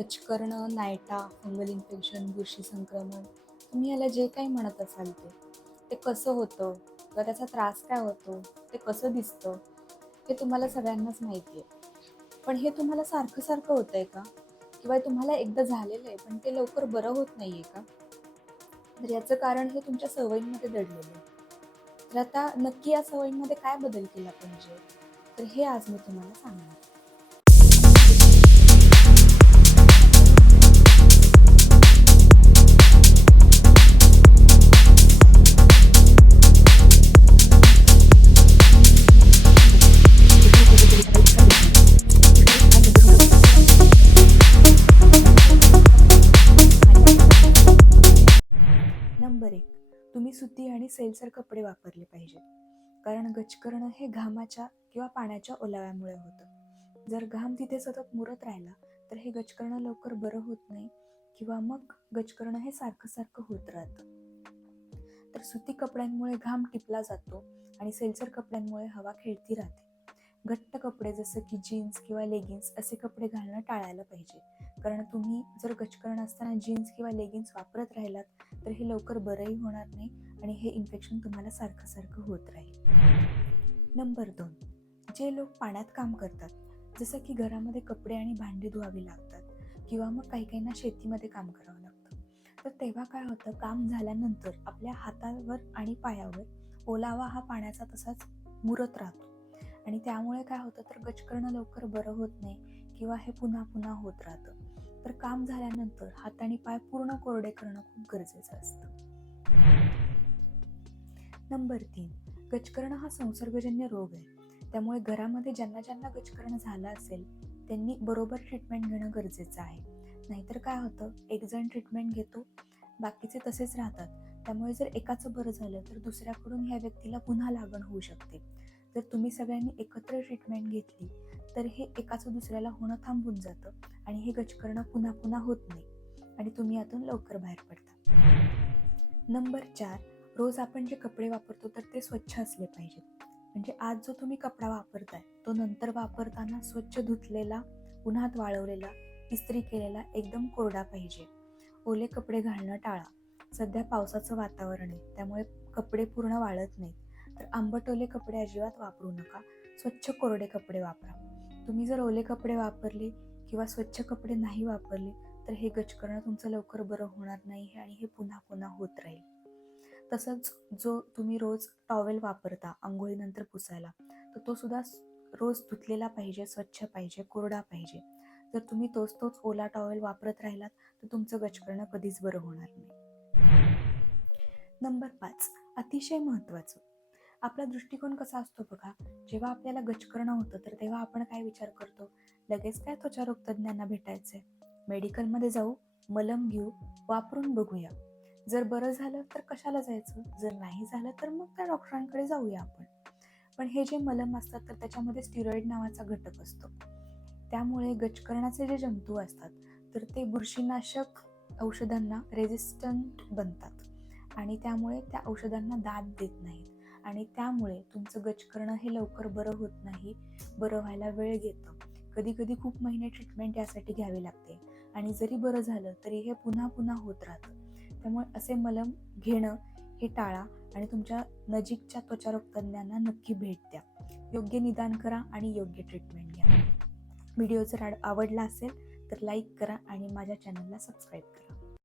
गचकरणं नायटा fungal infection बुरशी संक्रमण तुम्ही याला जे काही म्हणत असाल ते. ते कसं होतं? किंवा त्याचा त्रास काय होतो? ते कसं दिसतं? हे तुम्हाला सगळ्यांनाच माहिती आहे. पण हे तुम्हाला सारखं सारखं होतं आहे का? किंवा तुम्हाला एकदा झालेलं आहे पण ते लवकर बरं होत नाही आहे का? तर याचं कारण हे तुमच्या सवयींमध्ये दडलेलं आहे. तर आता नक्की या सवयींमध्ये काय बदल केला पाहिजे? तर हे आज मी तुम्हाला सांगणार तुम्ही सुती आणि सैलसर कपडे वापरले पाहिजेत. कारण गचकरणं हे घामाच्या किंवा पाण्याच्या ओलाव्यामुळे होतं. जर घाम तिथे सतत मुरत राहिला तर हे गचकरणं लवकर बरं होत नाही किंवा मग गचकरणं हे सारखं सारखं होत राहतं. तर सुती कपड्यांमुळे घाम टिपला जातो आणि सैलसर कपड्यांमुळे हवा खेळती राहते. घट्ट कपडे जसं की जीन्स किंवा लेगिन्स असे कपडे घालणं टाळायला पाहिजे. कारण तुम्ही जर गचकरण असताना जीन्स किंवा लेगिन्स वापरत राहिलात तर हे लवकर बरंही होणार नाही आणि हे इन्फेक्शन तुम्हाला सारखं सारखं होत राहील. नंबर दोन. जे लोक पाण्यात काम करतात जसं की घरामध्ये कपडे आणि भांडी धुवावी लागतात किंवा मग काही काहींना शेतीमध्ये काम करावं लागतं. तर तेव्हा काय होतं काम झाल्यानंतर आपल्या हातावर आणि पायावर ओलावा हा पाण्याचा तसाच मुरत राहतो. आणि त्यामुळे काय होतं तर गचकरणं लवकर बरं होत नाही किंवा हे पुन्हा पुन्हा होत राहतं. तर काम झाल्यानंतर हात आणि पाय पूर्ण कोरडे करणं खूप गरजेचं असतं. नंबर तीन गचकरण हा संसर्गजन्य रोग आहे. त्यामुळे घरामध्ये ज्यांना ज्यांना गचकरण झालं असेल त्यांनी बरोबर ट्रीटमेंट घेणं गरजेचं आहे. नाहीतर काय होतं? एक जण ट्रीटमेंट घेतो बाकीचे तसेच राहतात. त्यामुळे जर एकाचं बरं झालं तर दुसऱ्याकडून ह्या व्यक्तीला पुन्हा लागण होऊ शकते. जर तुम्ही सगळ्यांनी एकत्र ट्रीटमेंट घेतली तर हे एकाचं दुसऱ्याला होणं थांबून जातं आणि हे गचकरणं पुन्हा पुन्हा होत नाही आणि तुम्ही यातून लवकर बाहेर पडता. नंबर चार रोज आपण जे कपडे वापरतो तर ते स्वच्छ असले पाहिजेत. म्हणजे आज जो तुम्ही कपडा वापरताय तो नंतर वापरताना स्वच्छ धुतलेला उन्हात वाळवलेला इस्त्री केलेला एकदम कोरडा पाहिजे. ओले कपडे घालणं टाळा. सध्या पावसाचं वातावरण आहे त्यामुळे कपडे पूर्ण वाळत नाहीत. तर आंबट ओले कपडे अजिबात वापरू नका. स्वच्छ कोरडे कपडे वापरा. तुम्ही जर ओले कपडे वापरले किंवा स्वच्छ कपडे नाही वापरले तर हे गचकरणं तुमचं लवकर बरं होणार नाही आणि हे पुन्हा पुन्हा होत राहील. तसंच जो तुम्ही रोज टॉवेल वापरता आंघोळीनंतर पुसायला तर तो सुद्धा रोज धुतलेला पाहिजे स्वच्छ पाहिजे कोरडा पाहिजे. जर तुम्ही तोच तोच ओला टॉवेल वापरत राहिलात तर तुमचं गचकरणं कधीच बरं होणार नाही. नंबर पाच अतिशय महत्त्वाचं. आपला दृष्टिकोन कसा असतो बघा जेव्हा आपल्याला गचकरणं होतं तर तेव्हा आपण काय विचार करतो? लगेच काय त्वचारोग तज्ज्ञांना भेटायचंय? मेडिकलमध्ये जाऊ मलम घेऊ वापरून बघूया. जर बरं झालं तर कशाला जायचं? जर नाही झालं तर मग त्या डॉक्टरांकडे जाऊया आपण. पण हे जे मलम असतात तर त्याच्यामध्ये स्टिरॉइड नावाचा घटक असतो. त्यामुळे गचकरणाचे जे जंतू असतात तर ते बुरशीनाशक औषधांना रेझिस्टंट बनतात. आणि त्यामुळे त्या औषधांना दाद देत नाहीत. आणि त्यामुळे तुमचं गचकरणं हे लवकर बरं होत नाही बरं व्हायला वेळ घेतं. कधी कधी खूप महिने ट्रीटमेंट यासाठी घ्यावी लागते. आणि जरी बरं झालं तरी हे पुन्हा पुन्हा होत राहतं. त्यामुळे असे मलम घेणं हे टाळा आणि तुमच्या नजीकच्या त्वचारोग तज्ज्ञांना नक्की भेट द्या. योग्य निदान करा आणि योग्य ट्रीटमेंट घ्या. व्हिडिओ जर आड- आवडला असेल तर लाईक करा आणि माझ्या चॅनलला सबस्क्राईब करा.